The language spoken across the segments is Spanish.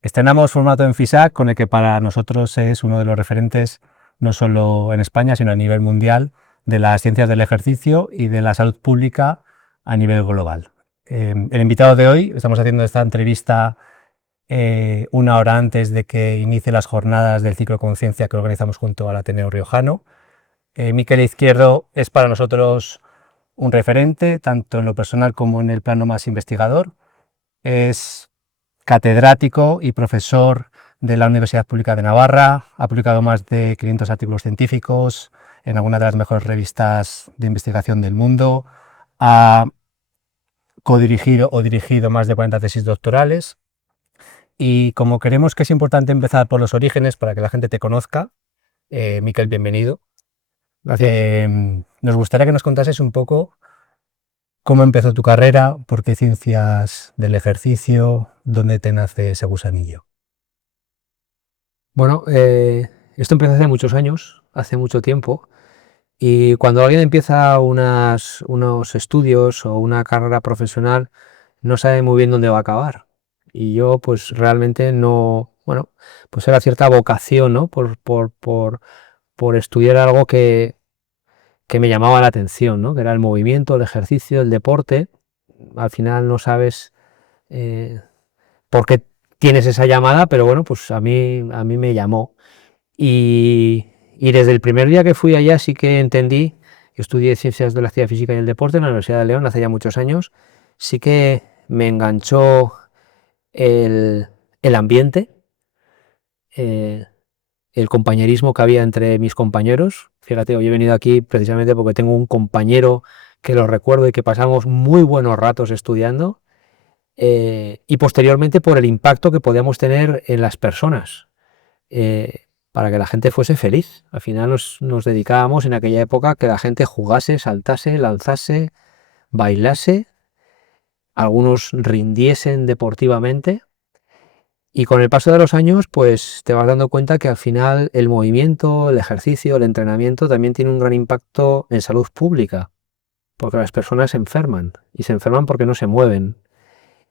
Estrenamos formato en FISAC, con el que para nosotros es uno de los referentes, no solo en España, sino a nivel mundial, de las ciencias del ejercicio y de la salud pública a nivel global. El invitado de hoy, estamos haciendo esta entrevista una hora antes de que inicie las jornadas del ciclo de conciencia que organizamos junto al Ateneo Riojano. Miquel Izquierdo es para nosotros un referente, tanto en lo personal como en el plano más investigador. Es catedrático y profesor de la Universidad Pública de Navarra, ha publicado más de 500 artículos científicos en algunas de las mejores revistas de investigación del mundo, ha codirigido o dirigido más de 40 tesis doctorales y como creemos que es importante empezar por los orígenes para que la gente te conozca, Miquel, bienvenido. Gracias. Nos gustaría que nos contases un poco cómo empezó tu carrera, por qué ciencias del ejercicio, dónde te nace ese gusanillo. Bueno, esto empezó hace muchos años, hace mucho tiempo, y cuando alguien empieza unos estudios o una carrera profesional, no sabe muy bien dónde va a acabar. Y yo, pues realmente no, bueno, pues era cierta vocación, ¿no? Por estudiar algo que me llamaba la atención, ¿no? Que era el movimiento, el ejercicio, el deporte. Al final no sabes por qué tienes esa llamada, pero bueno, pues a mí me llamó. Y desde el primer día que fui allá sí que entendí, yo estudié Ciencias de la Actividad Física y el Deporte en la Universidad de León hace ya muchos años, sí que me enganchó el, el ambiente, eh, el compañerismo que había entre mis compañeros. Fíjate, hoy he venido aquí precisamente porque tengo un compañero que lo recuerdo y que pasamos muy buenos ratos estudiando, y posteriormente por el impacto que podíamos tener en las personas. Para que la gente fuese feliz. Al final nos dedicábamos en aquella época a que la gente jugase, saltase, lanzase, bailase, algunos rindiesen deportivamente, y con el paso de los años pues te vas dando cuenta que al final el movimiento, el ejercicio, el entrenamiento también tiene un gran impacto en salud pública, porque las personas se enferman y se enferman porque no se mueven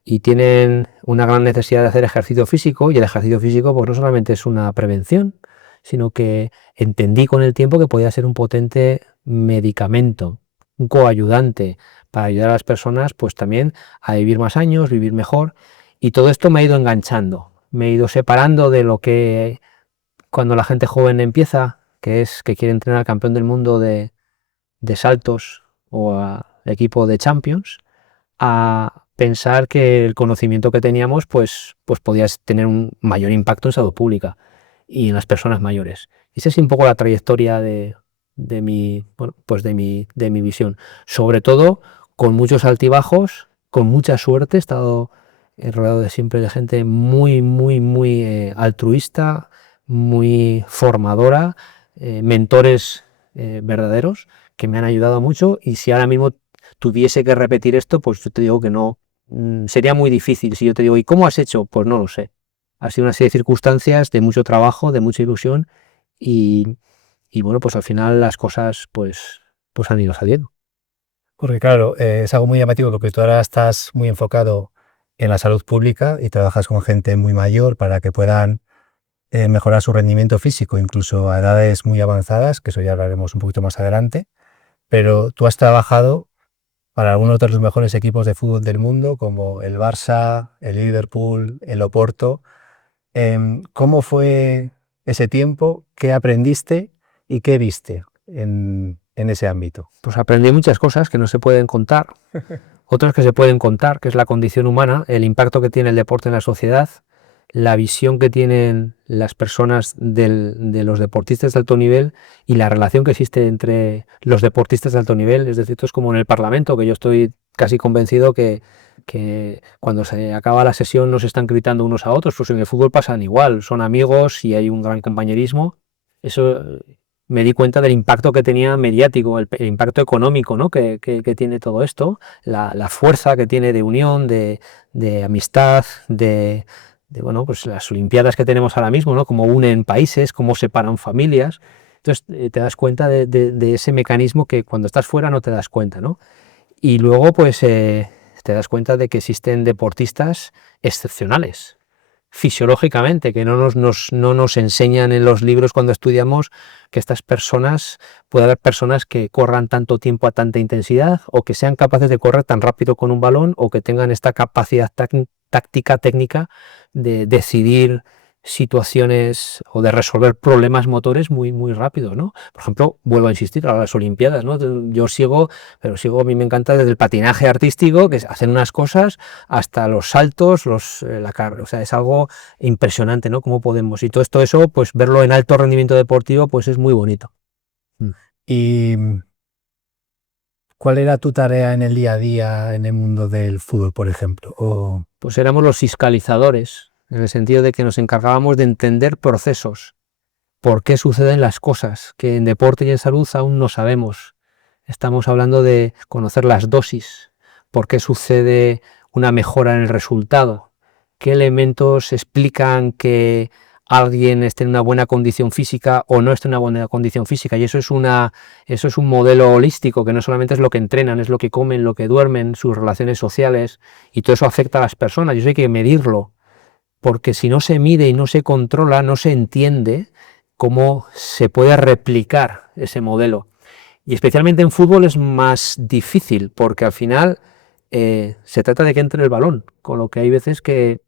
y tienen una gran necesidad de hacer ejercicio físico, y el ejercicio físico pues no solamente es una prevención, sino que entendí con el tiempo que podía ser un potente medicamento, un coayudante para ayudar a las personas pues también a vivir más años, vivir mejor, y todo esto me ha ido enganchando, me he ido separando de lo que cuando la gente joven empieza, que es que quiere entrenar al campeón del mundo de saltos o al equipo de Champions, a pensar que el conocimiento que teníamos pues podía tener un mayor impacto en salud pública y en las personas mayores. Esa es un poco la trayectoria de mi, bueno, pues de mi visión. Sobre todo con muchos altibajos, con mucha suerte. He estado rodeado de siempre de gente muy altruista, muy formadora, mentores verdaderos que me han ayudado mucho, y si ahora mismo tuviese que repetir esto, pues yo te digo que no, sería muy difícil. Si yo te digo, ¿y cómo has hecho? Pues no lo sé. Ha sido una serie de circunstancias, de mucho trabajo, de mucha ilusión, y, y bueno, pues al final las cosas pues han ido saliendo. Porque claro, es algo muy llamativo porque tú ahora estás muy enfocado en la salud pública y trabajas con gente muy mayor para que puedan mejorar su rendimiento físico, incluso a edades muy avanzadas, que eso ya hablaremos un poquito más adelante, pero tú has trabajado para algunos de los mejores equipos de fútbol del mundo, como el Barça, el Liverpool, el Oporto. ¿Cómo fue ese tiempo? ¿Qué aprendiste y qué viste en ese ámbito? Pues aprendí muchas cosas que no se pueden contar, otras que se pueden contar, que es la condición humana, el impacto que tiene el deporte en la sociedad, la visión que tienen las personas de los deportistas de alto nivel y la relación que existe entre los deportistas de alto nivel. Es decir, esto es como en el Parlamento, que yo estoy casi convencido que cuando se acaba la sesión no se están gritando unos a otros, pues en el fútbol pasan igual, son amigos y hay un gran compañerismo. Eso me di cuenta del impacto que tenía mediático, el impacto económico, ¿no? que tiene todo esto, la fuerza que tiene de unión, de amistad, bueno, pues las Olimpiadas que tenemos ahora mismo, ¿no? Cómo unen países, cómo separan familias. Entonces te das cuenta de ese mecanismo que cuando estás fuera no te das cuenta, ¿no? Y luego pues te das cuenta de que existen deportistas excepcionales, fisiológicamente, que no nos enseñan en los libros cuando estudiamos que estas personas, puede haber personas que corran tanto tiempo a tanta intensidad o que sean capaces de correr tan rápido con un balón o que tengan esta capacidad táctica, técnica de decidir situaciones o de resolver problemas motores muy, muy rápido, ¿no? Por ejemplo, vuelvo a insistir, a las Olimpiadas, ¿no? Yo sigo, a mí me encanta desde el patinaje artístico, que hacen unas cosas, hasta los saltos, o sea, es algo impresionante, ¿no? Cómo podemos, y todo esto, eso, pues verlo en alto rendimiento deportivo, pues es muy bonito. ¿Y cuál era tu tarea en el día a día en el mundo del fútbol, por ejemplo? Pues éramos los fiscalizadores, en el sentido de que nos encargábamos de entender procesos, por qué suceden las cosas, que en deporte y en salud aún no sabemos. Estamos hablando de conocer las dosis, por qué sucede una mejora en el resultado, qué elementos explican que alguien esté en una buena condición física o no esté en una buena condición física. Y eso es un modelo holístico, que no solamente es lo que entrenan, es lo que comen, lo que duermen, sus relaciones sociales, y todo eso afecta a las personas. Y eso hay que medirlo, porque si no se mide y no se controla, no se entiende cómo se puede replicar ese modelo. Y especialmente en fútbol es más difícil, porque al final se trata de que entre el balón, con lo que hay veces que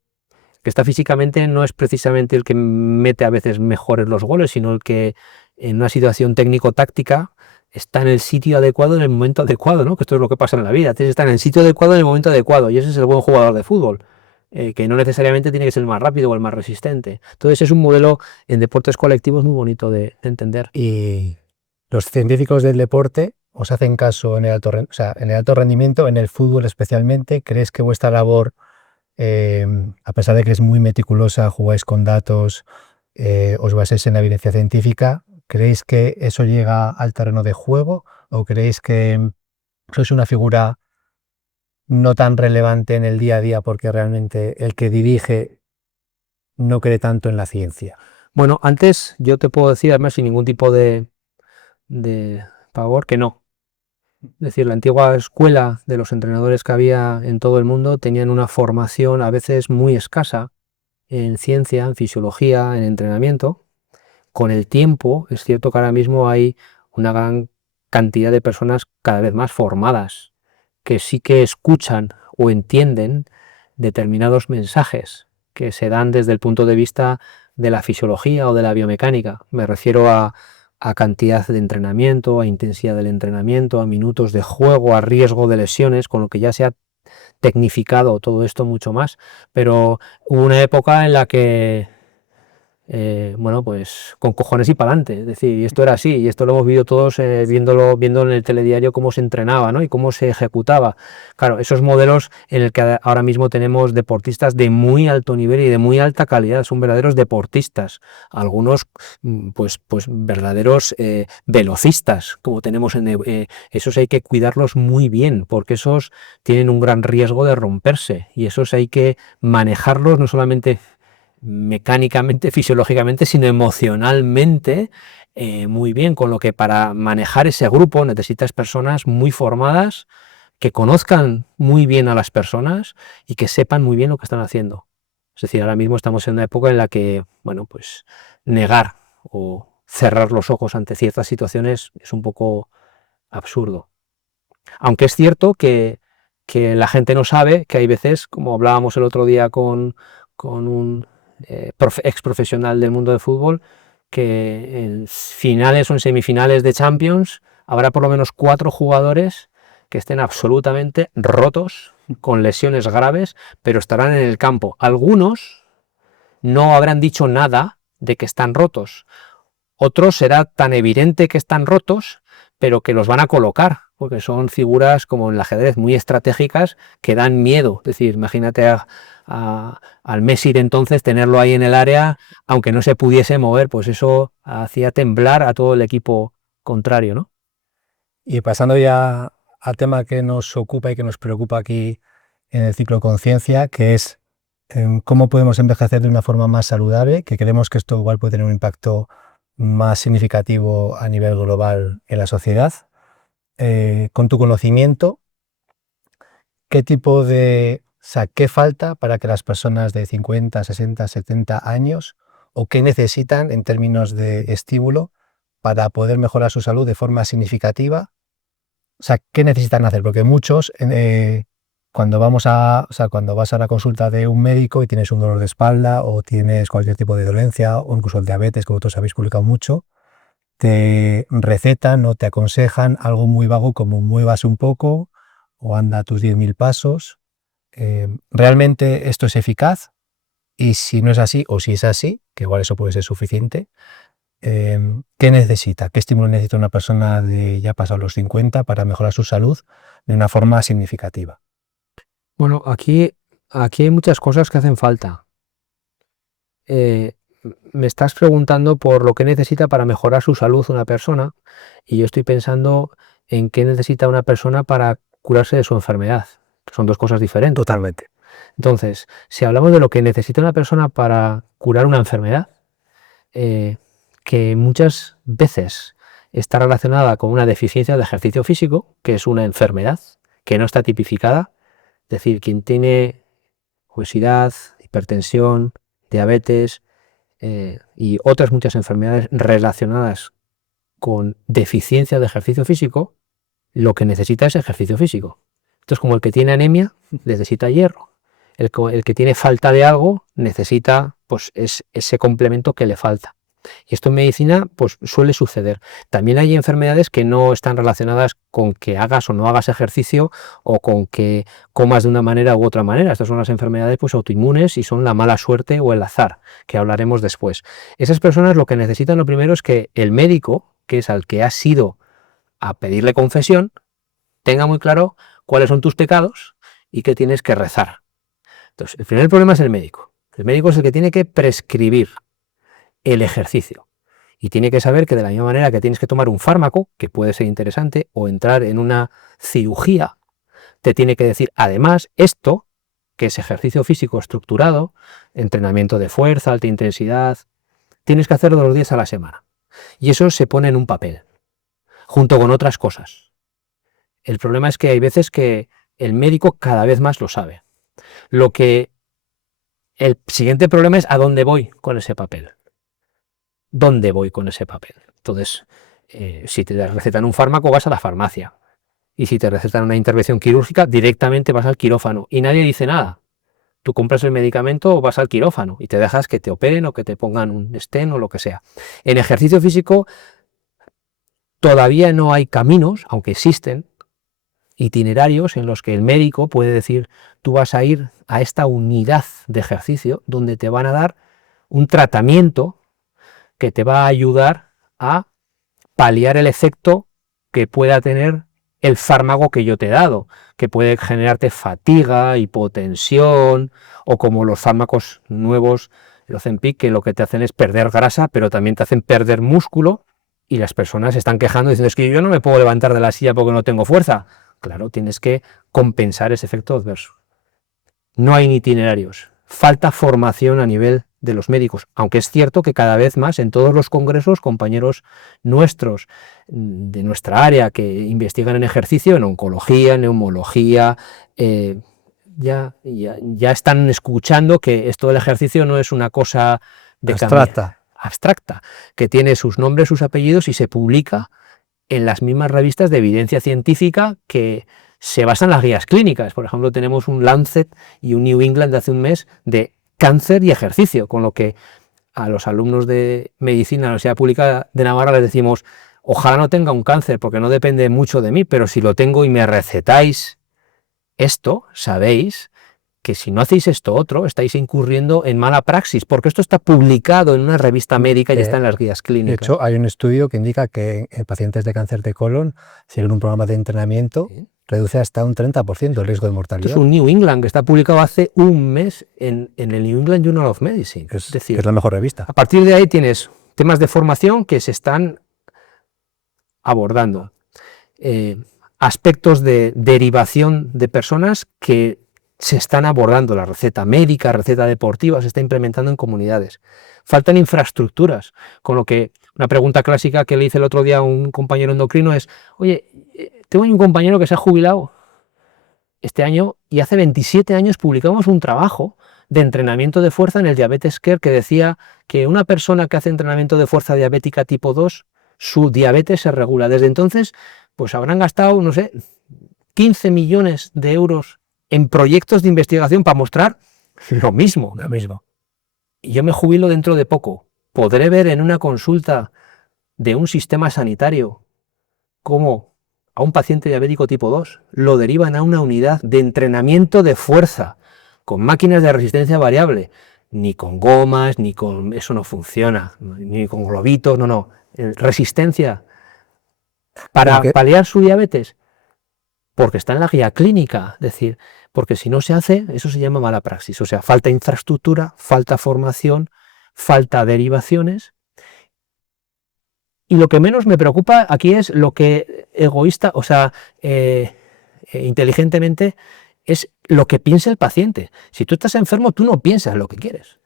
está físicamente no es precisamente el que mete a veces mejores los goles, sino el que en una situación técnico-táctica está en el sitio adecuado en el momento adecuado, ¿no? Que esto es lo que pasa en la vida, tienes que estar en el sitio adecuado en el momento adecuado, y ese es el buen jugador de fútbol, que no necesariamente tiene que ser el más rápido o el más resistente. Entonces es un modelo en deportes colectivos muy bonito de entender. Y los científicos del deporte os hacen caso en el alto rendimiento, en el fútbol especialmente. ¿Crees que vuestra labor, a pesar de que es muy meticulosa, jugáis con datos, os basáis en la evidencia científica, creéis que eso llega al terreno de juego o creéis que sois una figura no tan relevante en el día a día porque realmente el que dirige no cree tanto en la ciencia? Bueno, antes yo te puedo decir, además sin ningún tipo de pavor, que no. Es decir, la antigua escuela de los entrenadores que había en todo el mundo tenían una formación a veces muy escasa en ciencia, en fisiología, en entrenamiento. Con el tiempo, es cierto que ahora mismo hay una gran cantidad de personas cada vez más formadas, que sí que escuchan o entienden determinados mensajes que se dan desde el punto de vista de la fisiología o de la biomecánica. Me refiero a cantidad de entrenamiento, a intensidad del entrenamiento, a minutos de juego, a riesgo de lesiones, con lo que ya se ha tecnificado todo esto mucho más. Pero hubo una época en la que bueno, pues con cojones y para adelante, es decir, y esto era así, y esto lo hemos visto todos viendo en el telediario cómo se entrenaba, ¿no? Y cómo se ejecutaba. Claro, esos modelos en el que ahora mismo tenemos deportistas de muy alto nivel y de muy alta calidad, son verdaderos deportistas, algunos pues verdaderos velocistas, como tenemos esos hay que cuidarlos muy bien, porque esos tienen un gran riesgo de romperse, y esos hay que manejarlos no solamente mecánicamente, fisiológicamente, sino emocionalmente muy bien, con lo que para manejar ese grupo necesitas personas muy formadas, que conozcan muy bien a las personas y que sepan muy bien lo que están haciendo. Es decir, ahora mismo estamos en una época en la que, bueno, pues negar o cerrar los ojos ante ciertas situaciones es un poco absurdo. Aunque es cierto que la gente no sabe que hay veces, como hablábamos el otro día con un ex profesional del mundo del fútbol, que en finales o en semifinales de Champions habrá por lo menos 4 jugadores que estén absolutamente rotos, con lesiones graves, pero estarán en el campo. Algunos no habrán dicho nada de que están rotos. Otros será tan evidente que están rotos, pero que los van a colocar, porque son figuras como en el ajedrez muy estratégicas que dan miedo. Es decir, imagínate al Messi de entonces tenerlo ahí en el área, aunque no se pudiese mover, pues eso hacía temblar a todo el equipo contrario, ¿no? Y pasando ya al tema que nos ocupa y que nos preocupa aquí en el ciclo Conciencia, que es cómo podemos envejecer de una forma más saludable, que creemos que esto igual puede tener un impacto más significativo a nivel global en la sociedad. Con tu conocimiento, ¿qué tipo de sea, ¿qué falta para que las personas de 50, 60, 70 años o qué necesitan en términos de estímulo para poder mejorar su salud de forma significativa? O sea, ¿qué necesitan hacer? Porque muchos, cuando cuando vas a la consulta de un médico y tienes un dolor de espalda o tienes cualquier tipo de dolencia o incluso el diabetes, que vosotros habéis publicado mucho, te recetan o te aconsejan algo muy vago como muevas un poco o anda tus 10.000 pasos. ¿Realmente esto es eficaz? Y si no es así, o si es así, que igual eso puede ser suficiente, ¿qué necesita? ¿Qué estímulo necesita una persona de ya pasado los 50 para mejorar su salud de una forma significativa? Bueno, aquí hay muchas cosas que hacen falta. Me estás preguntando por lo que necesita para mejorar su salud una persona y yo estoy pensando en qué necesita una persona para curarse de su enfermedad, que son dos cosas diferentes. Totalmente. Entonces, si hablamos de lo que necesita una persona para curar una enfermedad, que muchas veces está relacionada con una deficiencia de ejercicio físico, que es una enfermedad que no está tipificada, es decir, quien tiene obesidad, hipertensión, diabetes y otras muchas enfermedades relacionadas con deficiencia de ejercicio físico, lo que necesita es ejercicio físico. Esto es como el que tiene anemia, necesita hierro. El que tiene falta de algo necesita pues, ese complemento que le falta. Y esto en medicina pues, suele suceder. También hay enfermedades que no están relacionadas con que hagas o no hagas ejercicio o con que comas de una manera u otra manera. Estas son las enfermedades pues, autoinmunes y son la mala suerte o el azar, que hablaremos después. Esas personas lo que necesitan lo primero es que el médico, que es al que has ido a pedirle confesión, tenga muy claro cuáles son tus pecados y qué tienes que rezar. Entonces, el primer problema es el médico. El médico es el que tiene que prescribir el ejercicio. Y tiene que saber que de la misma manera que tienes que tomar un fármaco, que puede ser interesante, o entrar en una cirugía, te tiene que decir, además, esto, que es ejercicio físico estructurado, entrenamiento de fuerza, alta intensidad, tienes que hacerlo 2 días a la semana. Y eso se pone en un papel, junto con otras cosas. El problema es que hay veces que el médico cada vez más lo sabe. El siguiente problema es a dónde voy con ese papel. ¿Dónde voy con ese papel? Entonces, si te recetan un fármaco, vas a la farmacia. Y si te recetan una intervención quirúrgica, directamente vas al quirófano. Y nadie dice nada. Tú compras el medicamento o vas al quirófano y te dejas que te operen o que te pongan un stent o lo que sea. En ejercicio físico todavía no hay caminos, aunque existen, itinerarios en los que el médico puede decir, tú vas a ir a esta unidad de ejercicio donde te van a dar un tratamiento que te va a ayudar a paliar el efecto que pueda tener el fármaco que yo te he dado, que puede generarte fatiga, hipotensión, o como los fármacos nuevos, el Ozempic, que lo que te hacen es perder grasa, pero también te hacen perder músculo, y las personas se están quejando diciendo, es que yo no me puedo levantar de la silla porque no tengo fuerza. Claro, tienes que compensar ese efecto adverso. No hay itinerarios, falta formación a nivel de los médicos, aunque es cierto que cada vez más en todos los congresos compañeros nuestros de nuestra área que investigan en ejercicio, en oncología, neumología, ya están escuchando que esto del ejercicio no es una cosa de abstracta, que tiene sus nombres, sus apellidos y se publica en las mismas revistas de evidencia científica que se basan en las guías clínicas. Por ejemplo, tenemos un Lancet y un New England de hace un mes de cáncer y ejercicio, con lo que a los alumnos de medicina de la Universidad Pública de Navarra les decimos, ojalá no tenga un cáncer, porque no depende mucho de mí, pero si lo tengo y me recetáis esto, sabéis que si no hacéis esto otro, estáis incurriendo en mala praxis, porque esto está publicado en una revista médica y está en las guías clínicas. De hecho, hay un estudio que indica que en pacientes de cáncer de colon, siguen un programa de entrenamiento, ¿sí?, reduce hasta un 30% el riesgo de mortalidad. Esto es un New England que está publicado hace un mes en el New England Journal of Medicine. Es decir, que es la mejor revista. A partir de ahí tienes temas de formación que se están abordando, aspectos de derivación de personas que se están abordando, la receta médica, receta deportiva, se está implementando en comunidades. Faltan infraestructuras, con lo que una pregunta clásica que le hice el otro día a un compañero endocrino es, oye, tengo un compañero que se ha jubilado este año, y hace 27 años publicamos un trabajo de entrenamiento de fuerza en el Diabetes Care que decía que una persona que hace entrenamiento de fuerza diabética tipo 2, su diabetes se regula. Desde entonces, pues habrán gastado, no sé, 15 millones de euros en proyectos de investigación para mostrar lo mismo. Lo mismo. Y yo me jubilo dentro de poco. Podré ver en una consulta de un sistema sanitario cómo a un paciente diabético tipo 2 lo derivan a una unidad de entrenamiento de fuerza con máquinas de resistencia variable. Ni con gomas, ni con... Eso no funciona. Ni con globitos, no. Resistencia para paliar su diabetes. Porque está en la guía clínica. Es decir, porque si no se hace, eso se llama mala praxis. O sea, falta infraestructura, falta formación, falta derivaciones. Y lo que menos me preocupa aquí es lo que egoísta, o sea, inteligentemente, es lo que piensa el paciente. Si tú estás enfermo, tú no piensas lo que quieres.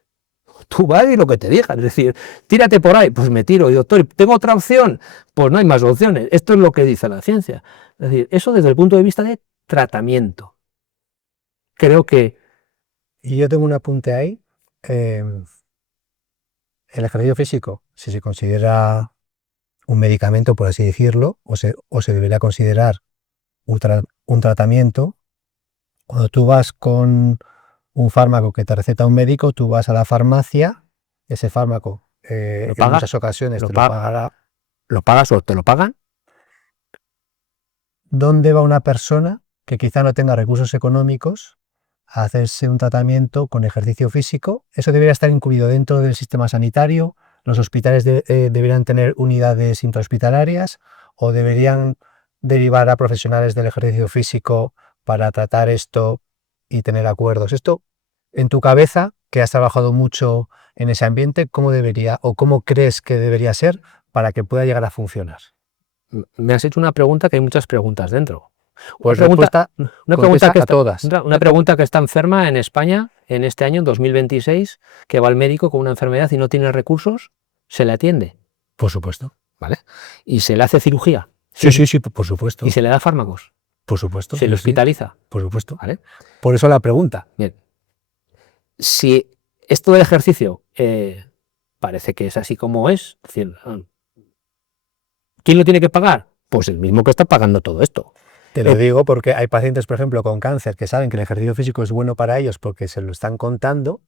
Tú vas y lo que te digan. Es decir, tírate por ahí, pues me tiro. Y doctor, ¿tengo otra opción? Pues no hay más opciones. Esto es lo que dice la ciencia. Es decir, eso desde el punto de vista de tratamiento. Creo que... Y yo tengo un apunte ahí. El ejercicio físico, si se considera un medicamento, por así decirlo, o se debería considerar un tratamiento. Cuando tú vas con un fármaco que te receta un médico, tú vas a la farmacia, ese fármaco en muchas ocasiones te lo pagará. ¿Lo pagas o te lo pagan? ¿Dónde va una persona que quizá no tenga recursos económicos a hacerse un tratamiento con ejercicio físico? Eso debería estar incluido dentro del sistema sanitario. Los hospitales deberían tener unidades intrahospitalarias o deberían derivar a profesionales del ejercicio físico para tratar esto y tener acuerdos. Esto, en tu cabeza, que has trabajado mucho en ese ambiente, ¿cómo debería o cómo crees que debería ser para que pueda llegar a funcionar? Me has hecho una pregunta que hay muchas preguntas dentro. Pues una pregunta que está enferma en España en este año, en 2026, que va al médico con una enfermedad y no tiene recursos, ¿se le atiende? Por supuesto. ¿Vale? ¿Y se le hace cirugía? Sí, por supuesto. ¿Y se le da fármacos? Por supuesto. ¿Se le hospitaliza? Por supuesto. ¿Vale? Por eso la pregunta. Bien. Si esto del ejercicio parece que es así como es, ¿quién lo tiene que pagar? Pues el mismo que está pagando todo esto. Te lo digo porque hay pacientes, por ejemplo, con cáncer que saben que el ejercicio físico es bueno para ellos porque se lo están contando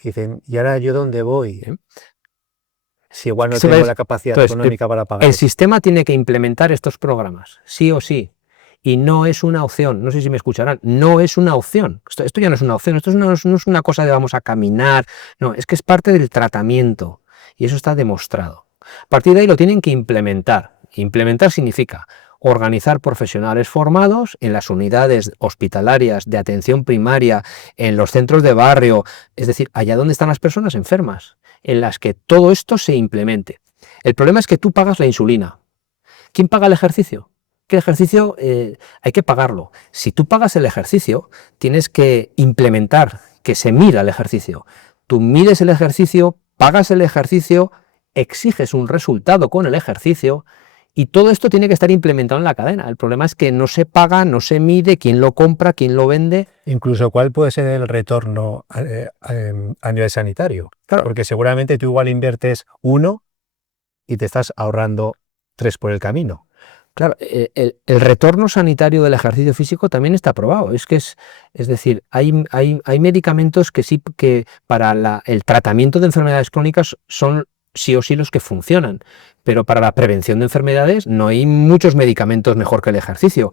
y dicen, ¿y ahora yo dónde voy? Si igual no tengo la capacidad económica para pagar. El sistema tiene que implementar estos programas, sí o sí. Y no es una opción, no sé si me escucharán, no es una opción. Esto ya no es una opción, esto no es una cosa de vamos a caminar, no, es que es parte del tratamiento y eso está demostrado. A partir de ahí lo tienen que implementar. Implementar significa organizar profesionales formados en las unidades hospitalarias de atención primaria, en los centros de barrio, es decir, allá donde están las personas enfermas, en las que todo esto se implemente. El problema es que tú pagas la insulina. ¿Quién paga el ejercicio? Que el ejercicio hay que pagarlo. Si tú pagas el ejercicio, tienes que implementar que se mida el ejercicio. Tú mides el ejercicio, pagas el ejercicio, exiges un resultado con el ejercicio y todo esto tiene que estar implementado en la cadena. El problema es que no se paga, no se mide, quién lo compra, quién lo vende. Incluso cuál puede ser el retorno a nivel sanitario. Claro. Porque seguramente tú igual inviertes 1 y te estás ahorrando 3 por el camino. Claro, el retorno sanitario del ejercicio físico también está probado. Es decir, hay medicamentos que sí que para el tratamiento de enfermedades crónicas son sí o sí los que funcionan, pero para la prevención de enfermedades no hay muchos medicamentos mejor que el ejercicio.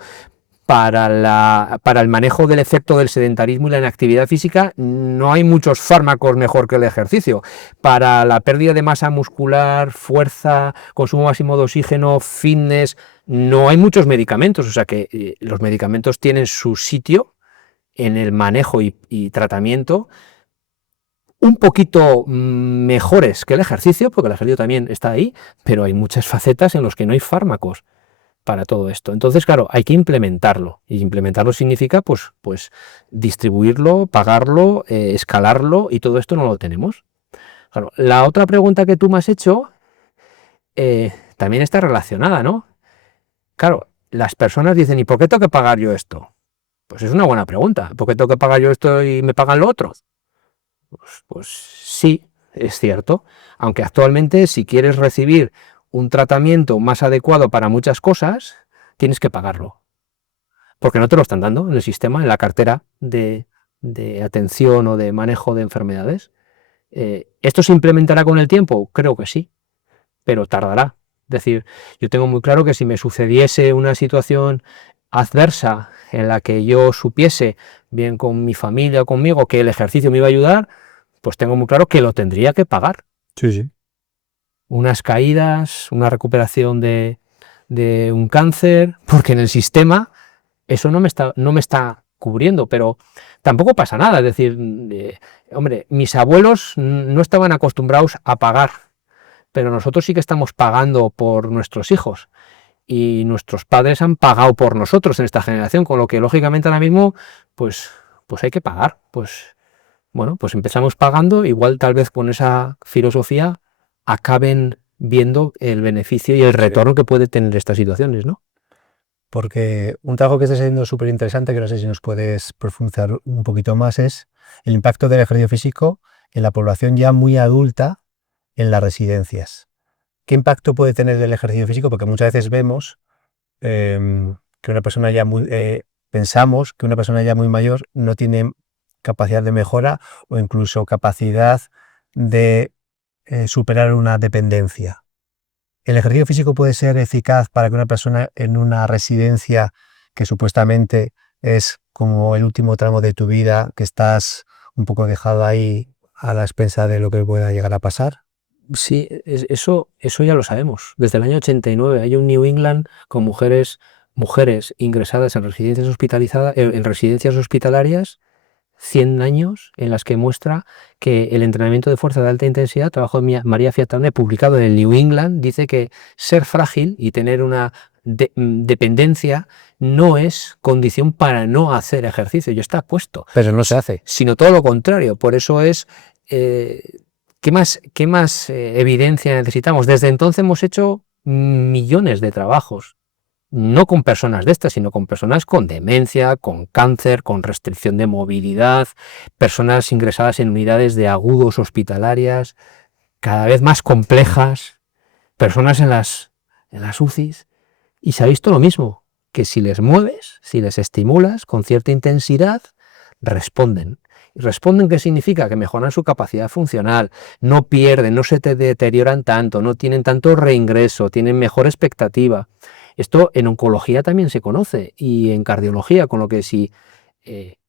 Para el manejo del efecto del sedentarismo y la inactividad física no hay muchos fármacos mejor que el ejercicio. Para la pérdida de masa muscular, fuerza, consumo máximo de oxígeno, fitness, no hay muchos medicamentos. O sea que los medicamentos tienen su sitio en el manejo y tratamiento un poquito mejores que el ejercicio, porque el ejercicio también está ahí, pero hay muchas facetas en las que no hay fármacos para todo esto. Entonces, claro, hay que implementarlo. Y implementarlo significa, pues distribuirlo, pagarlo, escalarlo, y todo esto no lo tenemos. Claro, la otra pregunta que tú me has hecho también está relacionada, ¿no? Claro, las personas dicen, ¿y por qué tengo que pagar yo esto? Pues es una buena pregunta. ¿Por qué tengo que pagar yo esto y me pagan lo otro? Pues sí, es cierto. Aunque actualmente, si quieres recibir un tratamiento más adecuado para muchas cosas, tienes que pagarlo. Porque no te lo están dando en el sistema, en la cartera de atención o de manejo de enfermedades. ¿Esto se implementará con el tiempo? Creo que sí, pero tardará. Es decir, yo tengo muy claro que si me sucediese una situación adversa en la que yo supiese, bien con mi familia o conmigo, que el ejercicio me iba a ayudar, pues tengo muy claro que lo tendría que pagar. Sí, sí. Unas caídas, una recuperación de un cáncer, porque en el sistema eso no me está cubriendo, pero tampoco pasa nada. Es decir, hombre, mis abuelos no estaban acostumbrados a pagar, pero nosotros sí que estamos pagando por nuestros hijos y nuestros padres han pagado por nosotros en esta generación, con lo que lógicamente ahora mismo pues hay que pagar. Pues bueno, pues empezamos pagando, igual tal vez con esa filosofía acaben viendo el beneficio y el retorno que puede tener estas situaciones, ¿no? Porque un trabajo que está siendo súper interesante, que no sé si nos puedes profundizar un poquito más, es el impacto del ejercicio físico en la población ya muy adulta en las residencias. ¿Qué impacto puede tener el ejercicio físico? Porque muchas veces vemos que una persona ya pensamos que una persona ya muy mayor no tiene capacidad de mejora o incluso capacidad de superar una dependencia. ¿El ejercicio físico puede ser eficaz para que una persona en una residencia que supuestamente es como el último tramo de tu vida, que estás un poco dejado ahí a la expensa de lo que pueda llegar a pasar? Sí, eso ya lo sabemos. Desde el año 89 hay un New England con mujeres ingresadas en residencias hospitalarias 100 años, en las que muestra que el entrenamiento de fuerza de alta intensidad, trabajo de María Fiatone, publicado en el New England, dice que ser frágil y tener una dependencia no es condición para no hacer ejercicio, ya está puesto. Pero no se hace. Sino todo lo contrario. Por eso es... ¿qué más evidencia necesitamos? Desde entonces hemos hecho millones de trabajos, no con personas de estas, sino con personas con demencia, con cáncer, con restricción de movilidad, personas ingresadas en unidades de agudos hospitalarias, cada vez más complejas, personas en las UCIs, y se ha visto lo mismo, que si les mueves, si les estimulas con cierta intensidad, responden. ¿Y responden qué significa? Que mejoran su capacidad funcional, no pierden, no se te deterioran tanto, no tienen tanto reingreso, tienen mejor expectativa. Esto en oncología también se conoce y en cardiología, con lo que si,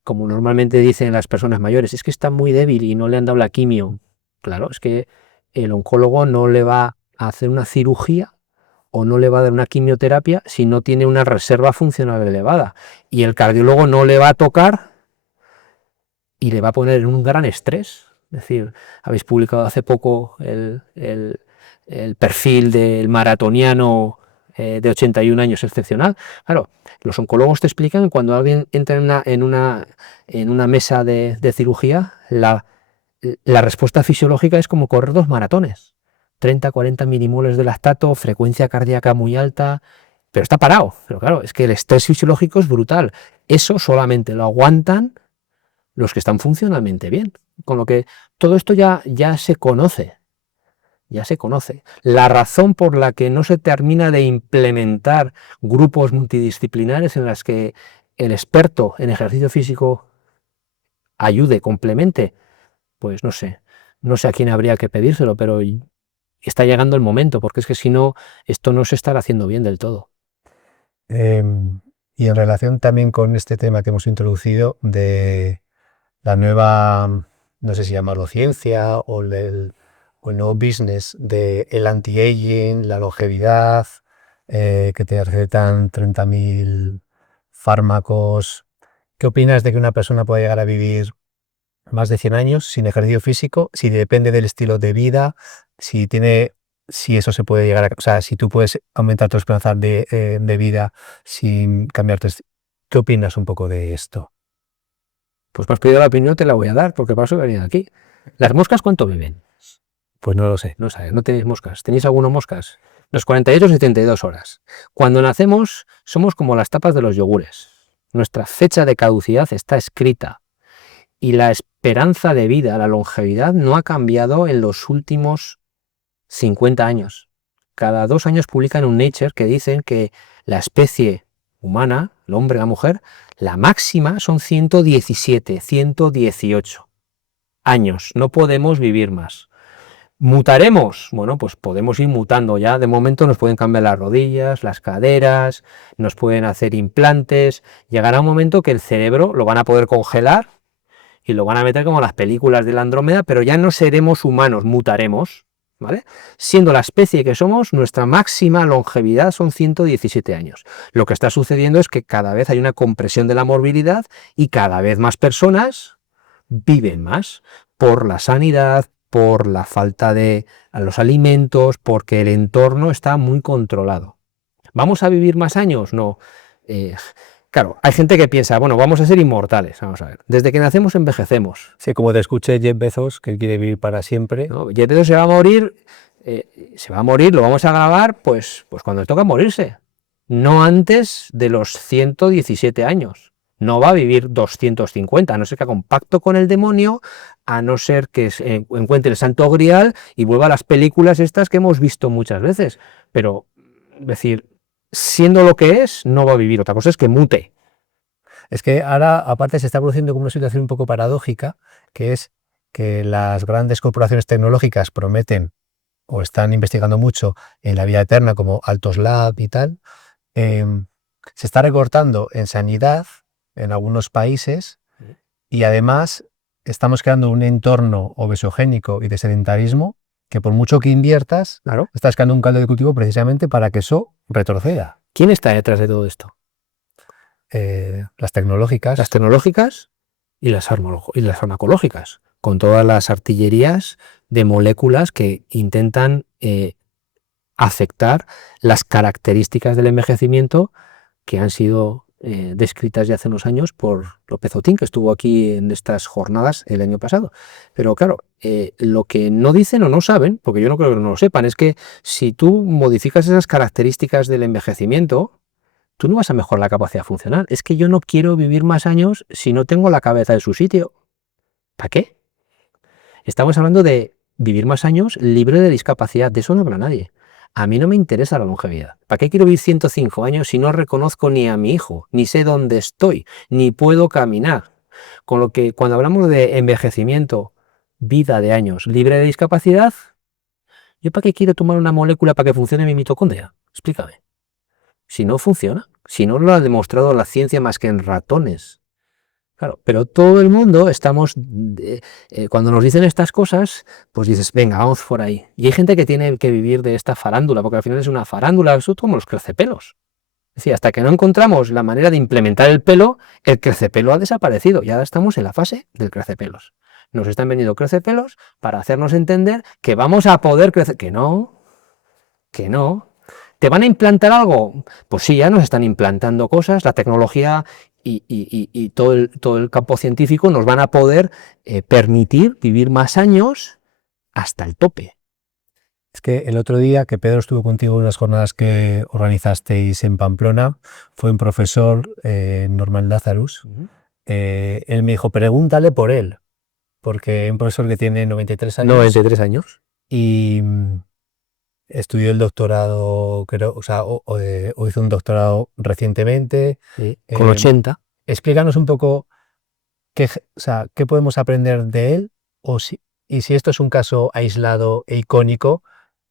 como normalmente dicen las personas mayores, es que está muy débil y no le han dado la quimio. Claro, es que el oncólogo no le va a hacer una cirugía o no le va a dar una quimioterapia si no tiene una reserva funcional elevada. Y el cardiólogo no le va a tocar y le va a poner en un gran estrés. Es decir, habéis publicado hace poco el perfil del maratoniano de 81 años excepcional. Claro, los oncólogos te explican que cuando alguien entra en una mesa de cirugía, la respuesta fisiológica es como correr 2 maratones. 30, 40 milimoles de lactato, frecuencia cardíaca muy alta, pero está parado. Pero claro, es que el estrés fisiológico es brutal. Eso solamente lo aguantan los que están funcionalmente bien. Con lo que todo esto ya se conoce. Ya se conoce. La razón por la que no se termina de implementar grupos multidisciplinares en las que el experto en ejercicio físico ayude, complemente, pues no sé a quién habría que pedírselo, pero está llegando el momento, porque es que si no, esto no se estará haciendo bien del todo. Y en relación también con este tema que hemos introducido de la nueva, no sé si llamarlo ciencia o el nuevo business del anti-aging, la longevidad, que te recetan 30.000 fármacos. ¿Qué opinas de que una persona pueda llegar a vivir más de 100 años sin ejercicio físico? Si depende del estilo de vida, si eso se puede llegar a... O sea, si tú puedes aumentar tu esperanza de vida sin cambiar tu... ¿Qué opinas un poco de esto? Pues me has pedido la opinión, te la voy a dar, porque para eso he venido aquí. ¿Las moscas cuánto viven? Pues no lo sé. No sabes, no tenéis moscas. ¿Tenéis algunas moscas? Los 48 o 72 horas. Cuando nacemos somos como las tapas de los yogures. nuestra fecha de caducidad está escrita y la esperanza de vida, la longevidad, no ha cambiado en los últimos 50 años. Cada 2 años publican un Nature que dicen que la especie humana, el hombre, la mujer, la máxima son 117, 118 años. No podemos vivir más. ¿Mutaremos? Bueno, pues podemos ir mutando ya. De momento nos pueden cambiar las rodillas, las caderas, nos pueden hacer implantes. Llegará un momento que el cerebro lo van a poder congelar y lo van a meter como las películas de la Andrómeda, pero ya no seremos humanos, mutaremos, ¿vale? Siendo la especie que somos, nuestra máxima longevidad son 117 años. Lo que está sucediendo es que cada vez hay una compresión de la morbilidad y cada vez más personas viven más por la sanidad, por la falta de los alimentos, porque el entorno está muy controlado. ¿Vamos a vivir más años? No. Claro, hay gente que piensa, bueno, vamos a ser inmortales. Vamos a ver, desde que nacemos envejecemos. Sí, como te escuché Jeff Bezos, que él quiere vivir para siempre. ¿No? Jeff Bezos se va a morir, lo vamos a grabar, pues cuando le toca morirse. No antes de los 117 años. No va a vivir 250, a no ser que haga un pacto con el demonio, a no ser que encuentre el santo grial y vuelva a las películas estas que hemos visto muchas veces. Pero, es decir, siendo lo que es, no va a vivir. Otra cosa es que mute. Es que ahora, aparte, se está produciendo como una situación un poco paradójica, que es que las grandes corporaciones tecnológicas prometen o están investigando mucho en la vida eterna, como Altos Lab y tal. Se está recortando en sanidad en algunos países y además estamos creando un entorno obesogénico y de sedentarismo que por mucho que inviertas, Claro. estás creando un caldo de cultivo precisamente para que eso retroceda. ¿Quién está detrás de todo esto? Las tecnológicas. Las tecnológicas y las farmacológicas, con todas las artillerías de moléculas que intentan afectar las características del envejecimiento que han sido descritas ya hace unos años por López Otín, que estuvo aquí en estas jornadas el año pasado. Pero claro, lo que no dicen o no saben, porque yo no creo que no lo sepan, es que si tú modificas esas características del envejecimiento, tú no vas a mejorar la capacidad funcional. Es que yo no quiero vivir más años si no tengo la cabeza en su sitio. ¿Para qué? Estamos hablando de vivir más años libre de discapacidad. De eso no habla nadie. A mí no me interesa la longevidad. ¿Para qué quiero vivir 105 años si no reconozco ni a mi hijo, ni sé dónde estoy, ni puedo caminar? Con lo que cuando hablamos de envejecimiento, vida de años libre de discapacidad, ¿yo para qué quiero tomar una molécula para que funcione mi mitocondria? Explícame. Si no funciona, si no lo ha demostrado la ciencia más que en ratones. Claro, pero todo el mundo estamos, cuando nos dicen estas cosas, pues dices, venga, vamos por ahí. Y hay gente que tiene que vivir de esta farándula, porque al final es una farándula, eso es como los crecepelos. Es decir, hasta que no encontramos la manera de implementar el crecepelo ha desaparecido. Ya estamos en la fase del crecepelos. Nos están vendiendo crecepelos para hacernos entender que vamos a poder crecer. Que no, que no. ¿Te van a implantar algo? Pues sí, ya nos están implantando cosas, la tecnología y todo el campo científico nos van a poder permitir vivir más años hasta el tope. Es que el otro día que Pedro estuvo contigo en unas jornadas que organizasteis en Pamplona, fue un profesor, Norman Lazarus. Él me dijo, pregúntale por él, porque es un profesor que tiene 93 años. 93 años. Y estudió el doctorado, creo, o hizo un doctorado recientemente. Sí, con 80. Explícanos un poco qué podemos aprender de él y si esto es un caso aislado e icónico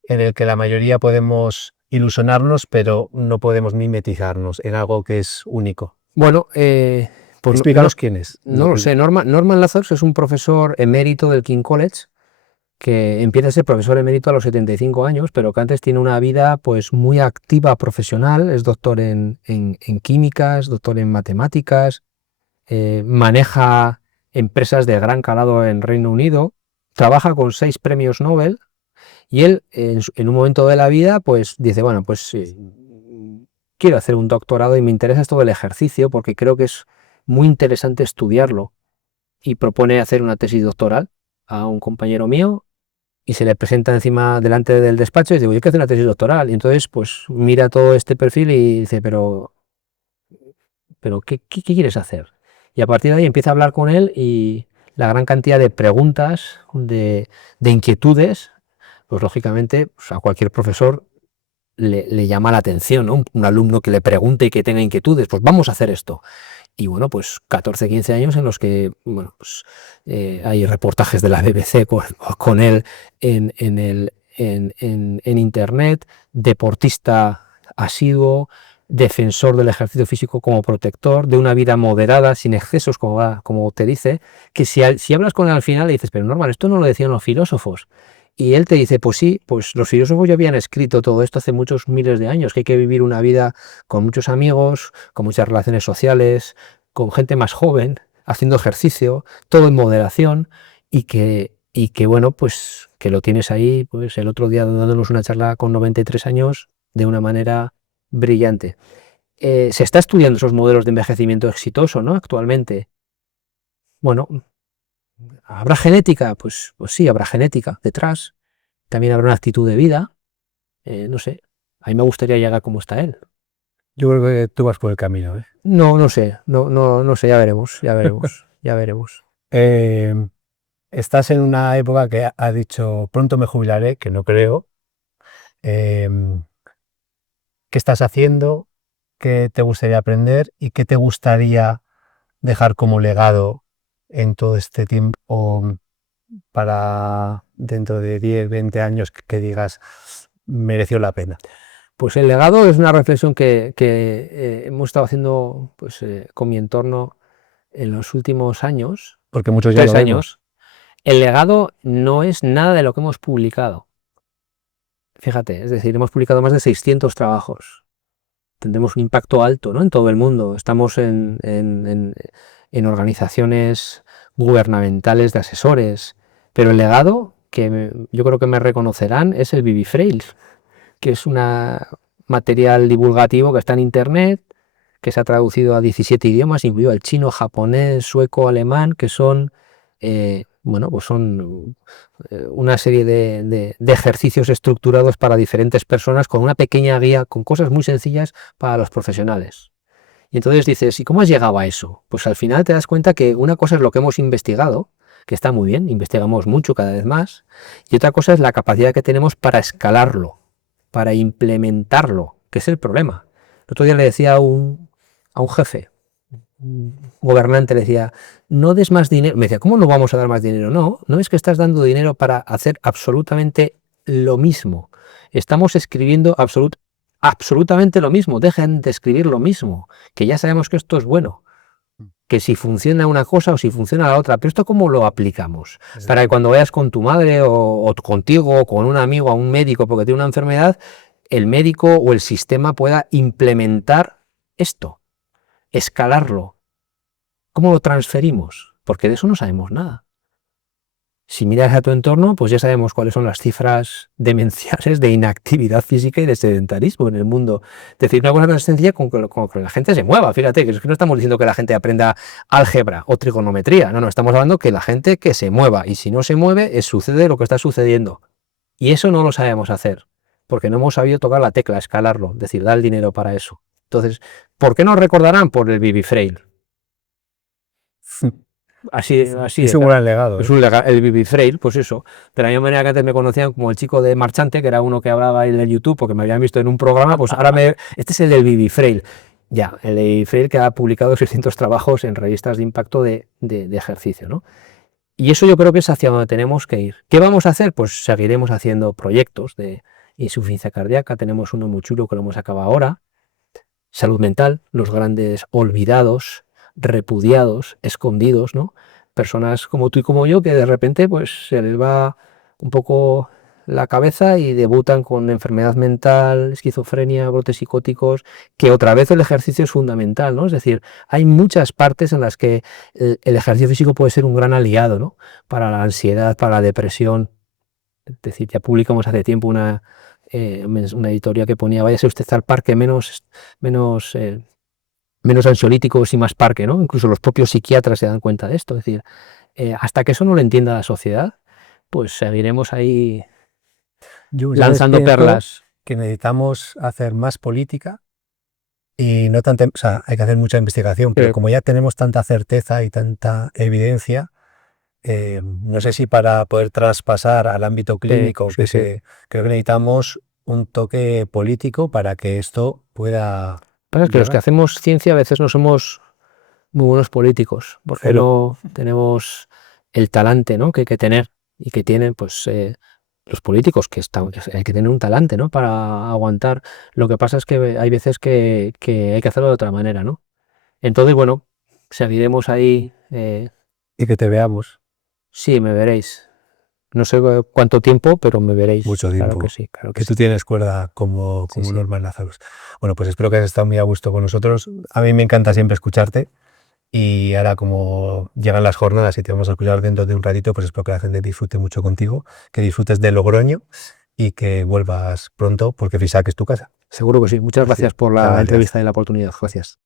en el que la mayoría podemos ilusionarnos, pero no podemos mimetizarnos en algo que es único. Bueno, pues explícanos quién es. No lo sé. Norman Lazarus es un profesor emérito del King College, que empieza a ser profesor emérito a los 75 años, pero que antes tiene una vida pues muy activa profesional, es doctor en químicas, doctor en matemáticas, maneja empresas de gran calado en Reino Unido, trabaja con 6 premios Nobel y él en un momento de la vida pues dice, bueno, pues quiero hacer un doctorado y me interesa esto del ejercicio porque creo que es muy interesante estudiarlo y propone hacer una tesis doctoral a un compañero mío y se le presenta delante del despacho y dice, yo quiero hacer una tesis doctoral. Y entonces, pues mira todo este perfil y dice, pero pero ¿qué quieres hacer? Y a partir de ahí empieza a hablar con él y la gran cantidad de preguntas, de inquietudes, pues lógicamente pues a cualquier profesor le llama la atención, ¿no? Un alumno que le pregunte y que tenga inquietudes, pues vamos a hacer esto. Y bueno, pues 14, 15 años en los que bueno, pues, hay reportajes de la BBC con él en internet, deportista asiduo, defensor del ejercicio físico como protector, de una vida moderada, sin excesos, como te dice, que si hablas con él al final le dices, pero Norman, esto no lo decían los filósofos. Y él te dice, pues sí, pues los filósofos ya habían escrito todo esto hace muchos miles de años, que hay que vivir una vida con muchos amigos, con muchas relaciones sociales, con gente más joven, haciendo ejercicio, todo en moderación, y que bueno, pues que lo tienes ahí, pues el otro día dándonos una charla con 93 años de una manera brillante. Se está estudiando esos modelos de envejecimiento exitoso, ¿no? Actualmente. Bueno, ¿habrá genética? Pues sí, habrá genética detrás. También habrá una actitud de vida. No sé. A mí me gustaría llegar como está él. Yo creo que tú vas por el camino, ¿eh? No sé. No sé. Ya veremos. Ya veremos. Estás en una época que has dicho, pronto me jubilaré, que no creo. ¿Qué estás haciendo? ¿Qué te gustaría aprender? ¿Y qué te gustaría dejar como legado en todo este tiempo para dentro de 10, 20 años que digas mereció la pena? Pues el legado es una reflexión que hemos estado haciendo pues, con mi entorno en los últimos años, Porque muchos ya 3 lo vemos. años. El legado no es nada de lo que hemos publicado. Fíjate, es decir, hemos publicado más de 600 trabajos. Tendremos un impacto alto, ¿no? En todo el mundo. Estamos en organizaciones gubernamentales de asesores. Pero el legado, que yo creo que me reconocerán, es el Vivifrail, que es un material divulgativo que está en internet, que se ha traducido a 17 idiomas, incluido el chino, japonés, sueco, alemán, que son, bueno, pues son una serie de ejercicios estructurados para diferentes personas con una pequeña guía, con cosas muy sencillas para los profesionales. Y entonces dices, ¿y cómo has llegado a eso? Pues al final te das cuenta que una cosa es lo que hemos investigado, que está muy bien, investigamos mucho cada vez más, y otra cosa es la capacidad que tenemos para escalarlo, para implementarlo, que es el problema. El otro día le decía a un jefe, un gobernante, le decía, no des más dinero. Me decía, ¿cómo no vamos a dar más dinero? No es que estás dando dinero para hacer absolutamente lo mismo. Estamos escribiendo absolutamente lo mismo. Dejen de escribir lo mismo, que ya sabemos que esto es bueno, que si funciona una cosa o si funciona la otra, pero esto ¿cómo lo aplicamos? Para que cuando vayas con tu madre o contigo o con un amigo a un médico porque tiene una enfermedad, el médico o el sistema pueda implementar esto, escalarlo. ¿Cómo lo transferimos? Porque de eso no sabemos nada. Si miras a tu entorno, pues ya sabemos cuáles son las cifras demenciales de inactividad física y de sedentarismo en el mundo. Es decir, una cosa tan sencilla como que la gente se mueva. Fíjate, que no estamos diciendo que la gente aprenda álgebra o trigonometría. No, estamos hablando que la gente que se mueva. Y si no se mueve, sucede lo que está sucediendo. Y eso no lo sabemos hacer, porque no hemos sabido tocar la tecla, escalarlo, es decir, dar el dinero para eso. Entonces, ¿por qué nos recordarán? Por el Vivifrail. Así es un gran legado. Es un legado, el Vivifrail, pues eso. De la misma manera que antes me conocían como el chico de Marchante, que era uno que hablaba ahí en YouTube porque me habían visto en un programa, pues ahora este es el del Vivifrail. Ya, el Vivifrail que ha publicado 600 trabajos en revistas de impacto de ejercicio, ¿no? Y eso yo creo que es hacia donde tenemos que ir. ¿Qué vamos a hacer? Pues seguiremos haciendo proyectos de insuficiencia cardíaca. Tenemos uno muy chulo que lo hemos acabado ahora. Salud mental, los grandes olvidados, repudiados, escondidos, ¿no? Personas como tú y como yo que de repente pues se les va un poco la cabeza y debutan con enfermedad mental, esquizofrenia, brotes psicóticos, que otra vez el ejercicio es fundamental, ¿no? Es decir, hay muchas partes en las que el ejercicio físico puede ser un gran aliado, ¿no? Para la ansiedad, para la depresión. Es decir, ya publicamos hace tiempo una editorial que ponía, váyase usted al parque menos ansiolíticos y más parque, ¿no? Incluso los propios psiquiatras se dan cuenta de esto. Es decir, hasta que eso no lo entienda la sociedad, pues seguiremos ahí Yo lanzando perlas. que necesitamos hacer más política y no tanta, o sea, hay que hacer mucha investigación, pero como ya tenemos tanta certeza y tanta evidencia, no sé si para poder traspasar al ámbito clínico, sí, sí. creo que necesitamos un toque político para que esto pueda Pasa es que los que llegar. hacemos ciencia a veces no somos muy buenos políticos, porque Pero, no tenemos el talante, ¿no?, que hay que tener y que tienen, pues, los políticos, que hay que tener un talante, ¿no?, para aguantar. Lo que pasa es que hay veces que hay que hacerlo de otra manera, ¿no? Entonces, bueno, seguiremos ahí. y que te veamos Sí, me veréis. No sé cuánto tiempo, pero me veréis. mucho Claro que tiempo, sí, claro que que tú sí. tienes cuerda como, Sí, como sí. Norman Lazarus. Bueno, pues espero que hayas estado muy a gusto con nosotros. A mí me encanta siempre escucharte. Y ahora como llegan las jornadas y te vamos a escuchar dentro de un ratito, pues espero que la gente disfrute mucho contigo, que disfrutes de Logroño y que vuelvas pronto porque Fisac es tu casa. Seguro que sí. Muchas Así, gracias por muchas la gracias. entrevista y la oportunidad. Gracias.